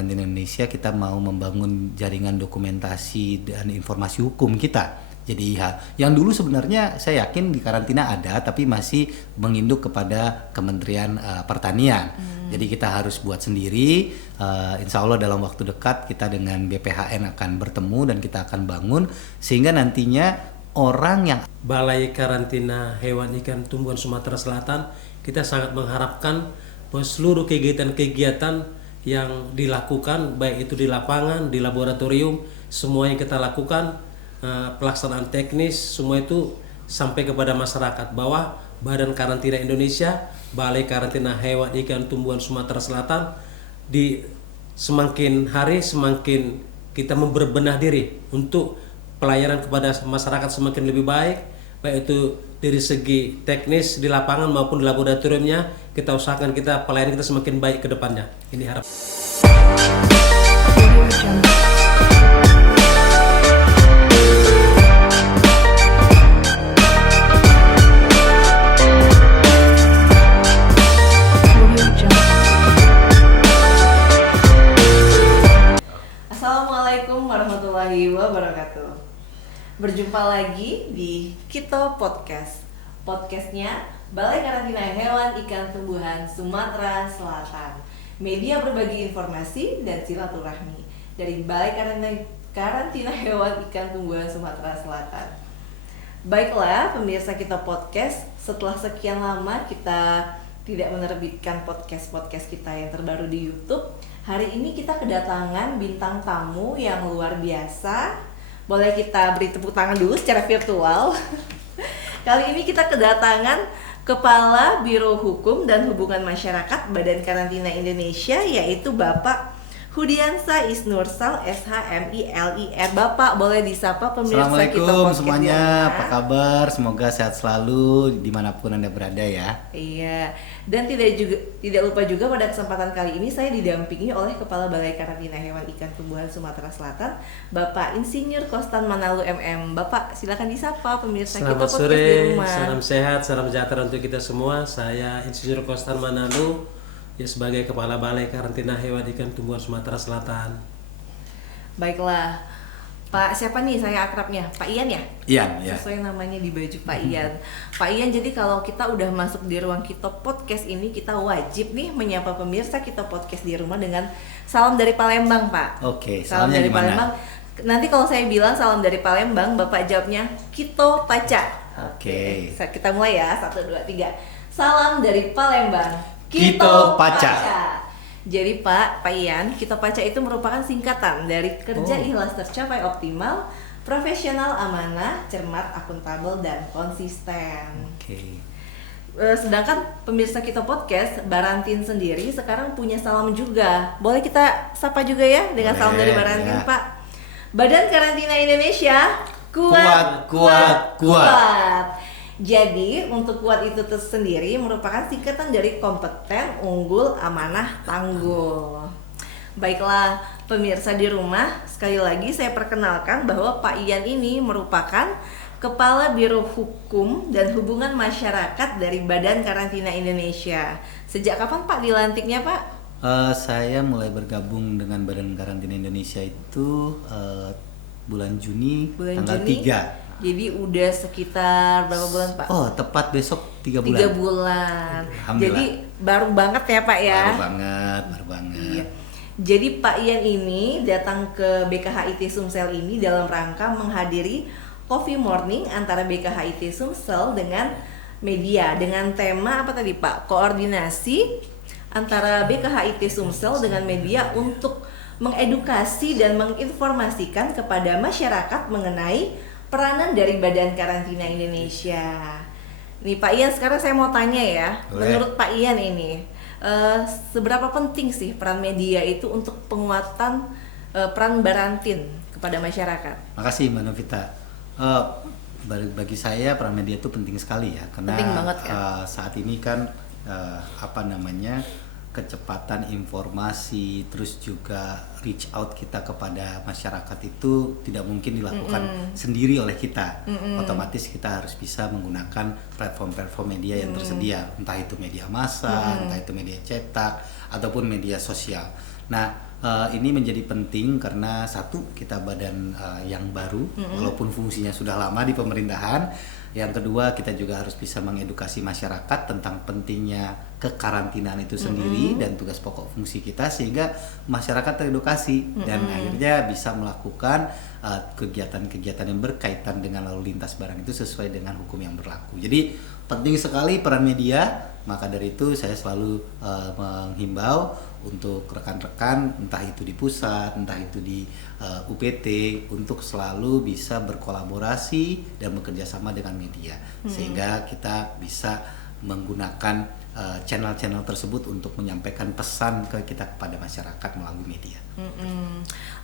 Karantina Indonesia kita mau membangun jaringan dokumentasi dan informasi hukum kita. Jadi yang dulu sebenarnya saya yakin di karantina ada, tapi masih menginduk kepada Kementerian Pertanian. Jadi kita harus buat sendiri. Insya Allah dalam waktu dekat kita dengan BPHN akan bertemu dan kita akan bangun sehingga nantinya orang yang Balai Karantina Hewan Ikan Tumbuhan Sumatera Selatan, kita sangat mengharapkan bahwa seluruh kegiatan-kegiatan yang dilakukan, baik itu di lapangan, di laboratorium, semua yang kita lakukan, pelaksanaan teknis, semua itu sampai kepada masyarakat bahwa Badan Karantina Indonesia, Balai Karantina Hewan Ikan Tumbuhan Sumatera Selatan, di semakin hari semakin kita memberbenah diri untuk pelayanan kepada masyarakat semakin lebih baik itu dari segi teknis di lapangan maupun di laboratoriumnya. Kita usahakan pelayanan kita semakin baik ke depannya. Ini harap. Assalamualaikum warahmatullahi wabarakatuh. Berjumpa lagi di Kito Podcast. Podcastnya Balai Karantina Hewan Ikan Tumbuhan Sumatera Selatan. Media berbagi informasi dan silaturahmi dari Balai Karantina Hewan Ikan Tumbuhan Sumatera Selatan. Baiklah pemirsa Kito Podcast, setelah sekian lama kita tidak menerbitkan podcast kita yang terbaru di YouTube, hari ini kita kedatangan bintang tamu yang luar biasa. Boleh kita beri tepuk tangan dulu secara virtual. Kali ini kita kedatangan Kepala Biro Hukum dan Hubungan Masyarakat Badan Karantina Indonesia, yaitu Bapak Hudiansa Isnursal SHMILIR. Bapak boleh disapa pemirsa kita. Assalamualaikum semuanya, apa kabar? Semoga sehat selalu dimanapun Anda berada ya. Iya, dan tidak lupa juga pada kesempatan kali ini saya didampingi oleh Kepala Balai Karantina Hewan Ikan Tumbuhan Sumatera Selatan, Bapak Insinyur Kostan Manalu MM. Bapak silakan disapa pemirsa kita podcast sore, di rumah. salam sehat, salam sejahtera untuk kita semua. Saya Insinyur Kostan Manalu, sebagai Kepala Balai Karantina Hewan Ikan Tumbuhan Sumatera Selatan. Baiklah, Pak siapa nih saya akrabnya? Pak Ian ya? Ian, ya. Sesuai namanya di baju Pak Ian. Pak Ian, jadi kalau kita udah masuk di ruang Kito Podcast ini, kita wajib nih menyapa pemirsa Kito Podcast di rumah dengan salam dari Palembang, Pak. Oke, salam salamnya dari gimana? Palembang. Nanti kalau saya bilang salam dari Palembang, Bapak jawabnya Kito Paca. Oke. Kita mulai ya, 1, 2, 3. Salam dari Palembang. Kito Paca. Jadi Pak Ian, Kito Paca itu merupakan singkatan dari kerja ikhlas tercapai optimal, profesional, amanah, cermat, akuntabel, dan konsisten. Oke. Sedangkan pemirsa Kito Podcast, Barantin sendiri sekarang punya salam juga. Boleh kita sapa juga ya dengan salam dari Barantin, ya. Pak. Badan Karantina Indonesia kuat. Jadi untuk kuat itu tersendiri merupakan singkatan dari kompeten, unggul, amanah, tangguh. Baiklah pemirsa di rumah, sekali lagi saya perkenalkan bahwa Pak Ian ini merupakan Kepala Biro Hukum dan Hubungan Masyarakat dari Badan Karantina Indonesia. Sejak kapan Pak dilantiknya Pak? Saya mulai bergabung dengan Badan Karantina Indonesia itu bulan Juni tanggal 3. Jadi udah sekitar berapa bulan Pak? Oh, tepat besok 3 bulan. 3 bulan. Jadi baru banget ya Pak ya? Baru banget. Iya. Jadi Pak Ian ini datang ke BKHIT Sumsel ini dalam rangka menghadiri Coffee Morning antara BKHIT Sumsel dengan media dengan tema apa tadi Pak? Koordinasi antara BKHIT Sumsel dengan media untuk mengedukasi dan menginformasikan kepada masyarakat mengenai peranan dari Badan Karantina Indonesia. Nih Pak Ian, sekarang saya mau tanya ya. Menurut Pak Ian ini, seberapa penting sih peran media itu untuk penguatan peran Barantin kepada masyarakat? Makasih Mbak Novita. Bagi saya peran media itu penting sekali ya, karena penting banget, kan? Saat ini kan kecepatan informasi, terus juga reach out kita kepada masyarakat itu tidak mungkin dilakukan sendiri oleh kita. Otomatis kita harus bisa menggunakan platform-platform media yang tersedia, entah itu media massa, entah itu media cetak, ataupun media sosial. Nah, ini menjadi penting karena satu, kita badan yang baru, walaupun fungsinya sudah lama di pemerintahan. Yang kedua, kita juga harus bisa mengedukasi masyarakat tentang pentingnya kekarantinaan itu sendiri dan tugas pokok fungsi kita, sehingga masyarakat teredukasi dan akhirnya bisa melakukan kegiatan-kegiatan yang berkaitan dengan lalu lintas barang itu sesuai dengan hukum yang berlaku. Jadi penting sekali peran media. Maka dari itu saya selalu menghimbau untuk rekan-rekan, entah itu di pusat, entah itu di UPT, untuk selalu bisa berkolaborasi dan bekerja sama dengan media, sehingga kita bisa menggunakan channel-channel tersebut untuk menyampaikan pesan kepada masyarakat melalui media.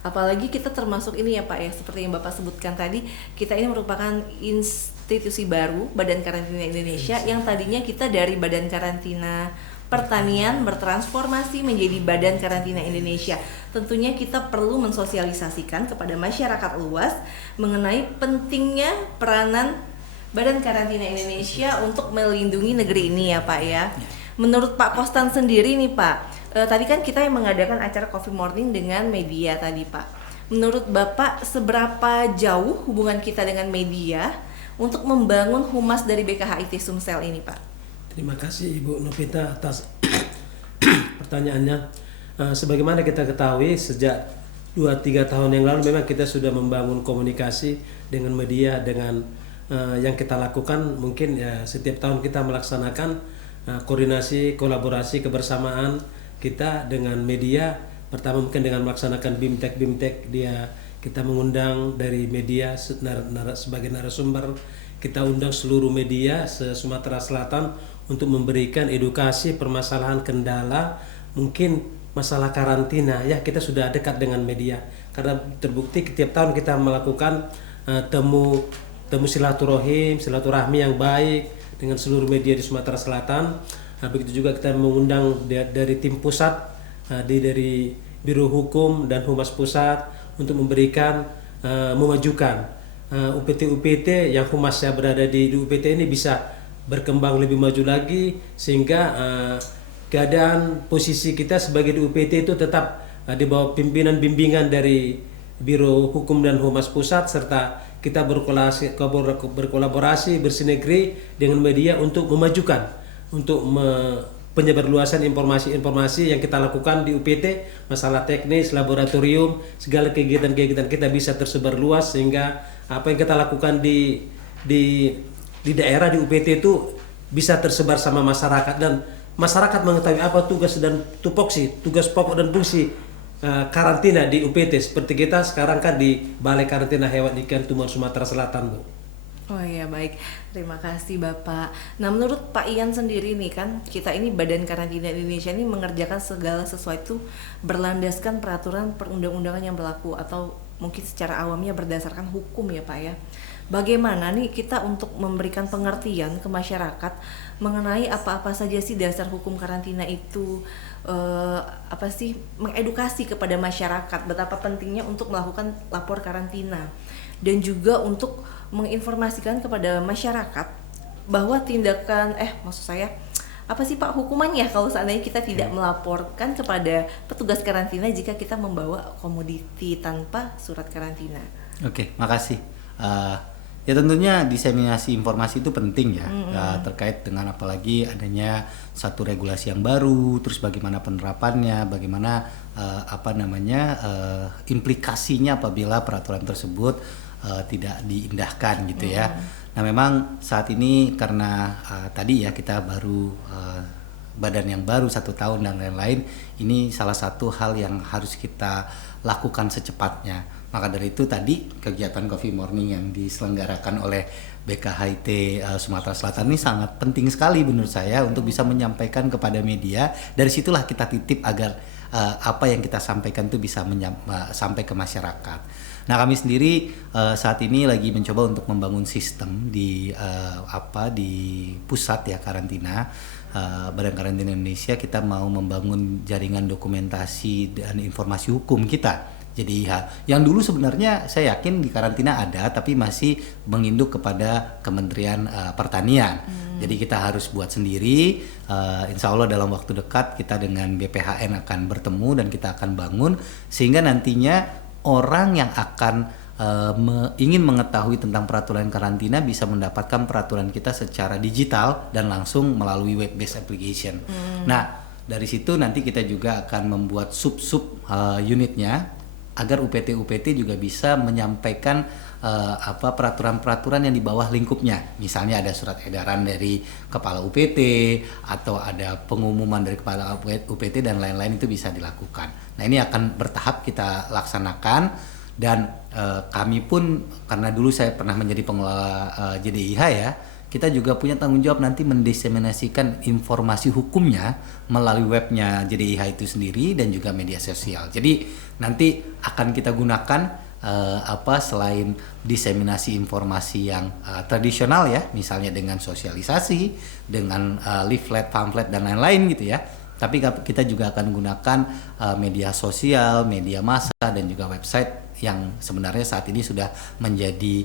Apalagi kita termasuk ini ya Pak ya, seperti yang Bapak sebutkan tadi, kita ini merupakan institusi baru, Badan Karantina Indonesia, yang tadinya kita dari Badan Karantina Pertanian bertransformasi menjadi Badan Karantina Indonesia. Tentunya kita perlu mensosialisasikan kepada masyarakat luas mengenai pentingnya peranan Badan Karantina Indonesia untuk melindungi negeri ini ya Pak ya. Menurut Pak Kostan sendiri nih Pak, tadi kan kita yang mengadakan acara Coffee Morning dengan media tadi Pak. Menurut Bapak, seberapa jauh hubungan kita dengan media untuk membangun humas dari BKHIT Sumsel ini Pak? Terima kasih Ibu Novita atas pertanyaannya. Sebagaimana kita ketahui, sejak 2-3 tahun yang lalu memang kita sudah membangun komunikasi dengan media, dengan yang kita lakukan mungkin ya, setiap tahun kita melaksanakan koordinasi, kolaborasi, kebersamaan kita dengan media. Pertama mungkin dengan melaksanakan BIMTEK dia, kita mengundang dari media sebagai narasumber, kita undang seluruh media se-Sumatera Selatan untuk memberikan edukasi permasalahan kendala, mungkin masalah karantina ya, kita sudah dekat dengan media karena terbukti setiap tahun kita melakukan temu silaturahmi yang baik dengan seluruh media di Sumatera Selatan. Begitu juga kita mengundang dari tim pusat, dari Biro Hukum dan Humas Pusat untuk memberikan memajukan UPT-UPT yang humasnya berada di UPT ini bisa berkembang lebih maju lagi, sehingga keadaan posisi kita sebagai di UPT itu tetap di bawah pimpinan bimbingan dari Biro Hukum dan Humas Pusat, serta kita berkolaborasi bersinergi dengan media untuk memajukan, untuk penyebarluasan informasi-informasi yang kita lakukan di UPT, masalah teknis, laboratorium, segala kegiatan-kegiatan kita bisa tersebar luas, sehingga apa yang kita lakukan di daerah di UPT itu bisa tersebar sama masyarakat, dan masyarakat mengetahui apa tugas dan tupoksi, tugas pokok dan fungsi karantina di UPT. Seperti kita sekarang kan di Balai Karantina Hewan Ikan Tumbuhan Sumatera Selatan, Bu. Oh iya, baik, terima kasih Bapak. Nah, menurut Pak Ian sendiri nih kan, kita ini Badan Karantina Indonesia ini mengerjakan segala sesuatu berlandaskan peraturan perundang-undangan yang berlaku, atau mungkin secara awamnya berdasarkan hukum ya Pak ya. Bagaimana nih kita untuk memberikan pengertian ke masyarakat mengenai apa-apa saja sih dasar hukum karantina itu, mengedukasi kepada masyarakat betapa pentingnya untuk melakukan lapor karantina, dan juga untuk menginformasikan kepada masyarakat bahwa tindakan apa sih Pak hukumannya kalau seandainya kita tidak melaporkan kepada petugas karantina jika kita membawa komoditi tanpa surat karantina. Oke, makasih. Ya tentunya diseminasi informasi itu penting ya, terkait dengan apalagi adanya satu regulasi yang baru, terus bagaimana penerapannya, bagaimana implikasinya apabila peraturan tersebut tidak diindahkan gitu ya. Nah memang saat ini karena tadi ya kita baru badan yang baru 1 tahun dan lain-lain, ini salah satu hal yang harus kita lakukan secepatnya. Maka dari itu tadi kegiatan Coffee Morning yang diselenggarakan oleh BKHIT Sumatera Selatan ini sangat penting sekali menurut saya untuk bisa menyampaikan kepada media. Dari situlah kita titip agar apa yang kita sampaikan itu bisa sampai ke masyarakat. Nah kami sendiri saat ini lagi mencoba untuk membangun sistem di pusat ya karantina. Badan Karantina Indonesia kita mau membangun jaringan dokumentasi dan informasi hukum kita. jadi yang dulu sebenarnya saya yakin di karantina ada, tapi masih menginduk kepada Kementerian Pertanian. Jadi kita harus buat sendiri. Insya Allah dalam waktu dekat kita dengan BPHN akan bertemu dan kita akan bangun sehingga nantinya orang yang akan ingin mengetahui tentang peraturan karantina bisa mendapatkan peraturan kita secara digital dan langsung melalui web-based application. Nah, dari situ nanti kita juga akan membuat sub-sub unitnya agar UPT juga bisa menyampaikan peraturan-peraturan yang di bawah lingkupnya. Misalnya ada surat edaran dari kepala UPT atau ada pengumuman dari kepala UPT dan lain-lain, itu bisa dilakukan. Nah, ini akan bertahap kita laksanakan dan kami pun karena dulu saya pernah menjadi pengelola JDIH ya, kita juga punya tanggung jawab nanti mendiseminasikan informasi hukumnya melalui webnya JDIH itu sendiri dan juga media sosial. Jadi nanti akan kita gunakan selain diseminasi informasi yang tradisional ya, misalnya dengan sosialisasi, dengan leaflet, pamflet dan lain-lain gitu ya. Tapi kita juga akan gunakan media sosial, media massa dan juga website yang sebenarnya saat ini sudah menjadi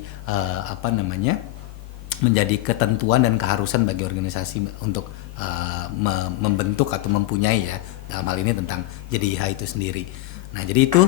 menjadi ketentuan dan keharusan bagi organisasi untuk membentuk atau mempunyai ya, dalam hal ini tentang JDIH itu sendiri. Nah, jadi itu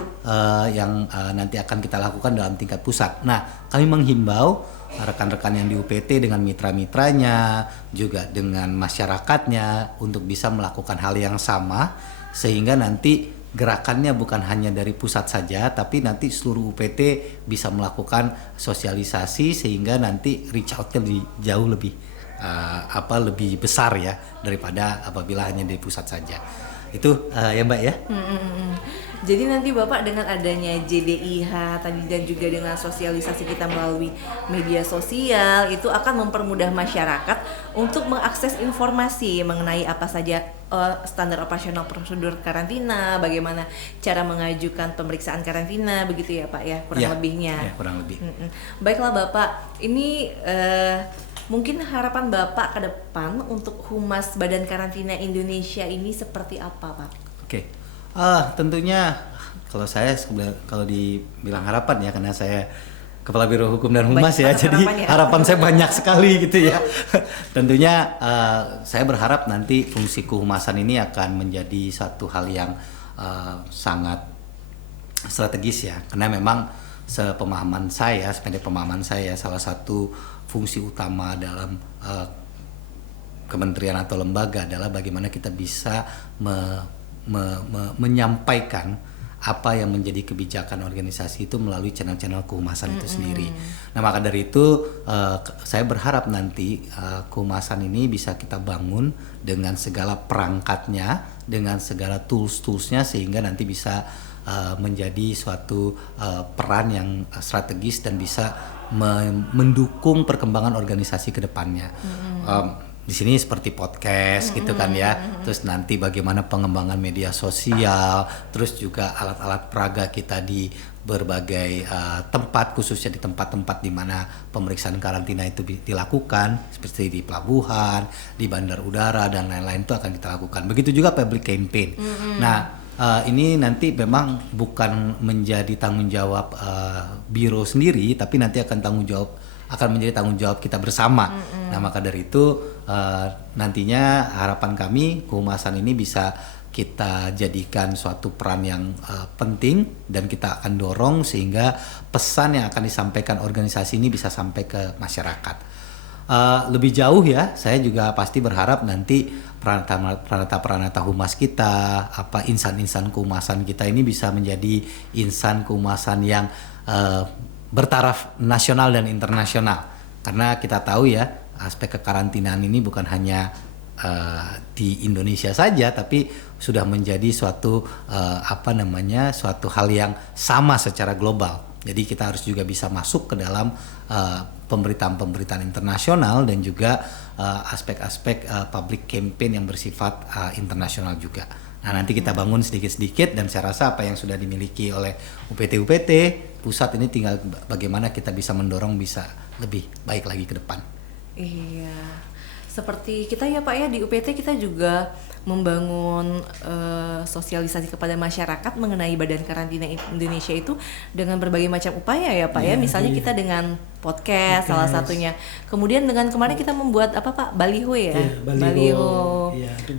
yang nanti akan kita lakukan dalam tingkat pusat. Nah, kami menghimbau rekan-rekan yang di UPT dengan mitra-mitranya, juga dengan masyarakatnya untuk bisa melakukan hal yang sama sehingga nanti gerakannya bukan hanya dari pusat saja, tapi nanti seluruh UPT bisa melakukan sosialisasi sehingga nanti reach out-nya jauh lebih lebih besar ya daripada apabila hanya dari pusat saja. Itu ya Mbak ya. Jadi nanti Bapak dengan adanya JDIH tadi dan juga dengan sosialisasi kita melalui media sosial itu akan mempermudah masyarakat untuk mengakses informasi mengenai apa saja standar operasional prosedur karantina, bagaimana cara mengajukan pemeriksaan karantina, begitu ya Pak ya, kurang lebihnya. Ya, kurang lebih. Baiklah Bapak, ini mungkin harapan Bapak ke depan untuk Humas Badan Karantina Indonesia ini seperti apa Pak? Oke. Tentunya kalau dibilang harapan ya, karena saya Kepala Biro Hukum dan Humas ya, jadi harapan saya banyak sekali gitu ya. Tentunya saya berharap nanti fungsi kehumasan ini akan menjadi satu hal yang sangat strategis ya, karena memang sependek pemahaman saya salah satu fungsi utama dalam kementerian atau lembaga adalah bagaimana kita bisa menyampaikan apa yang menjadi kebijakan organisasi itu melalui channel-channel kehumasan itu sendiri. Nah, maka dari itu saya berharap nanti kehumasan ini bisa kita bangun dengan segala perangkatnya, dengan segala tools-toolsnya sehingga nanti bisa menjadi suatu peran yang strategis dan bisa mendukung perkembangan organisasi ke depannya. Di sini seperti podcast gitu kan ya, terus nanti bagaimana pengembangan media sosial, terus juga alat-alat peraga kita di berbagai tempat, khususnya di tempat-tempat di mana pemeriksaan karantina itu dilakukan, seperti di pelabuhan, di bandar udara dan lain-lain, itu akan kita lakukan. Begitu juga public campaign. Nah, ini nanti memang bukan menjadi tanggung jawab biro sendiri, tapi nanti akan menjadi tanggung jawab kita bersama. Nah, maka dari itu nantinya harapan kami kehumasan ini bisa kita jadikan suatu peran yang penting dan kita akan dorong sehingga pesan yang akan disampaikan organisasi ini bisa sampai ke masyarakat. Lebih jauh ya, saya juga pasti berharap nanti peranata humas kita, insan-insan kehumasan kita ini bisa menjadi insan kehumasan yang bertaraf nasional dan internasional, karena kita tahu ya aspek kekarantinaan ini bukan hanya di Indonesia saja, tapi sudah menjadi suatu suatu hal yang sama secara global. Jadi kita harus juga bisa masuk ke dalam pemberitaan-pemberitaan internasional dan juga aspek-aspek public campaign yang bersifat internasional juga. Nah, nanti kita bangun sedikit-sedikit dan saya rasa apa yang sudah dimiliki oleh UPT pusat ini tinggal bagaimana kita bisa mendorong bisa lebih baik lagi ke depan. Iya. Seperti kita ya Pak ya di UPT kita juga membangun sosialisasi kepada masyarakat mengenai Badan Karantina Indonesia itu dengan berbagai macam upaya ya Pak ya. Misalnya kita dengan podcast salah satunya. Kemudian dengan kemarin kita membuat apa Pak? Baliho ya. Baliho. Iya, itu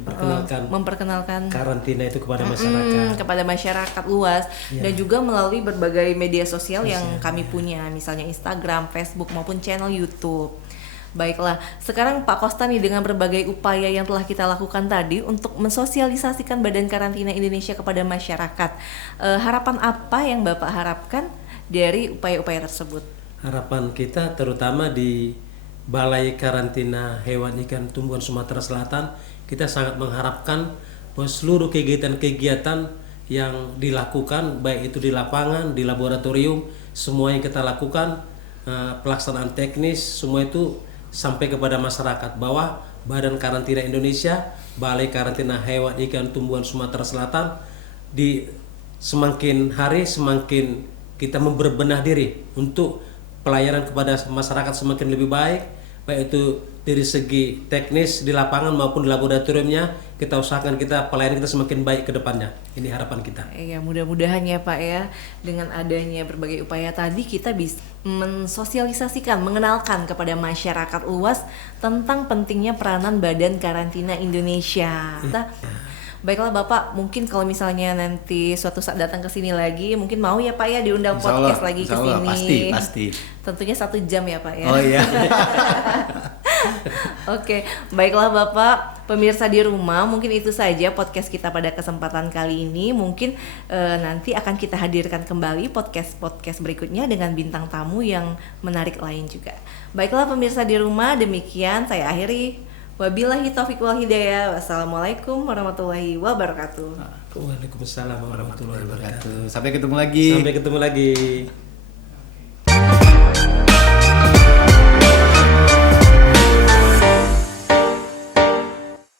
memperkenalkan karantina itu kepada masyarakat. Kepada masyarakat luas dan juga melalui berbagai media sosial yang kami punya, misalnya Instagram, Facebook maupun channel YouTube. Baiklah, sekarang Pak Kosta nih dengan berbagai upaya yang telah kita lakukan tadi untuk mensosialisasikan Badan Karantina Indonesia kepada masyarakat, harapan apa yang Bapak harapkan dari upaya-upaya tersebut? Harapan kita terutama di Balai Karantina Hewan Ikan Tumbuhan Sumatera Selatan, kita sangat mengharapkan bahwa seluruh kegiatan-kegiatan yang dilakukan, baik itu di lapangan, di laboratorium, semua yang kita lakukan, pelaksanaan teknis, semua itu sampai kepada masyarakat bahwa Badan Karantina Indonesia, Balai Karantina Hewan Ikan Tumbuhan Sumatera Selatan, di semakin hari semakin kita memberbenah diri untuk pelayanan kepada masyarakat semakin lebih baik itu dari segi teknis di lapangan maupun di laboratoriumnya. Kita usahakan pelayanan kita semakin baik ke depannya. Ini harapan kita. Iya, mudah-mudahan ya Pak ya, dengan adanya berbagai upaya tadi kita bisa mensosialisasikan, mengenalkan kepada masyarakat luas tentang pentingnya peranan Badan Karantina Indonesia. Baiklah Bapak, mungkin kalau misalnya nanti suatu saat datang ke sini lagi, mungkin mau ya Pak ya diundang podcast lagi ke sini. Pasti. Tentunya 1 jam ya Pak ya. Oh iya. Oke, baiklah Bapak, pemirsa di rumah, mungkin itu saja podcast kita pada kesempatan kali ini. Mungkin nanti akan kita hadirkan kembali podcast berikutnya dengan bintang tamu yang menarik lain juga. Baiklah pemirsa di rumah, demikian saya akhiri. Wabillahi taufiq wal hidayah. Wassalamualaikum warahmatullahi wabarakatuh. Waalaikumsalam warahmatullahi wabarakatuh. Sampai ketemu lagi. Sampai ketemu lagi.